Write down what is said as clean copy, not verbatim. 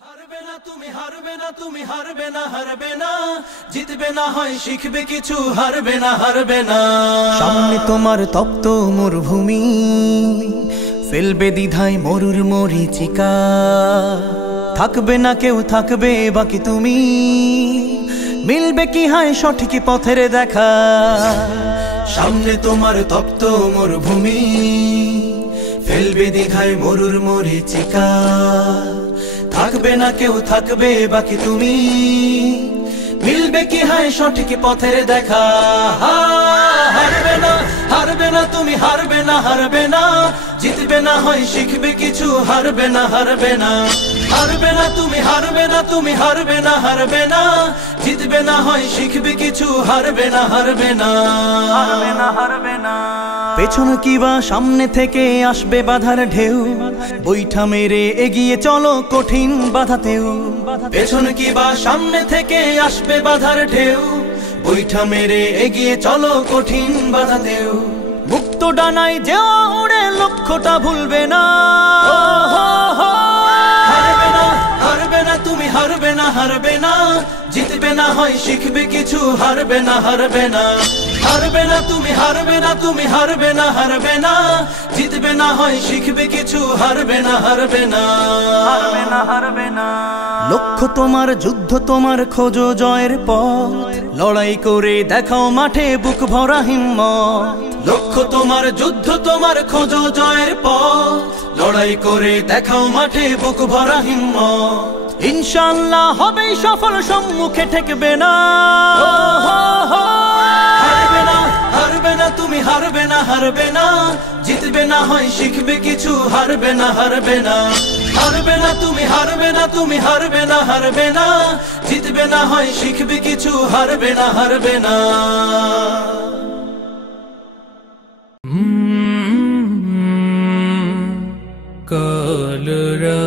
হারবে না তুমি, হারবে না তুমি, হারবে না, হারবে না, জিতবে না হয় শিখবে কিছু, হারবে না, হারবে না। সামনে তোমার তপ্ত মরুভূমি, ফেলবে দ্বিধায় মরুর মরীচিকা। থাকবে না কেউ, থাকবে বাকি তুমি, মিলবে কি হয় সঠিক পথের দেখা। সামনে তোমার তপ্ত মরুভূমি, ফেলবে দ্বিধায় মরুর মরীচিকা। থাকবে না কেউ, থাকবে বাকি তুমি, মিলবে কি হয় সঠিক পথের দেখা। হারবে না, হারবে না তুমি, হারবে না, হারবে না, জিতবে না হয় শিখবে কিছু, হারবে না, হারবে না। হারবে না তুমি, হারবে না তুমি, হারবে না, হারবে না, জিতবে না হয় শিখবে কিছু, হারবে না, হারবে না, হারবে না, হারবে না। পেছন কিবা সামনে থেকে আসবে বাধার ঢেউ, বৈঠা মেরে এগিয়ে চলো কঠিন বাধাতেও। পেছন কিবা সামনে থেকে আসবে বাধার ঢেউ, বৈঠা মেরে এগিয়ে চলো কঠিন বাধাতেও। মুক্ত ডানায় যে উড়ে লক্ষ্যটা ভুলবে না। হারবে না, হারবে না তুমি, হারবে না, হারবে না, জিতবে না হয় শিখবে কিছু, হারবে না, হারবে না। হারবে না তুমি, হারবে না তুমি, হারবে না, হারবে না, জিতবে না হয় শিখবে কিছু, হারবে না, হারবে না, হারবে না, হারবে না। লক্ষ্য তোমার, যুদ্ধ তোমার, খোঁজো জয়ের পথ, লড়াই করে দেখাও মাঠে বুক ভরা হিম্মত। লক্ষ্য তোমার, যুদ্ধ তোমার, খোঁজো জয়ের পথ, লড়াই করে দেখাও মাঠে বুক ভরা হিম্মত। ইনশাআল্লাহ হবেই সফল, সম্মুখে ঠেকবে না। হারবে না, হারবে না তুমি, হারবে না, হারবে না, জিতবে না হয় শিখবে কিছু, হারবে না, হারবে না। হারবে না তুমি, হারবে না তুমি, হারবে না, হারবে না, জিতবে না হয় শিখবে কিছু, হারবে না, হারবে না। কালরা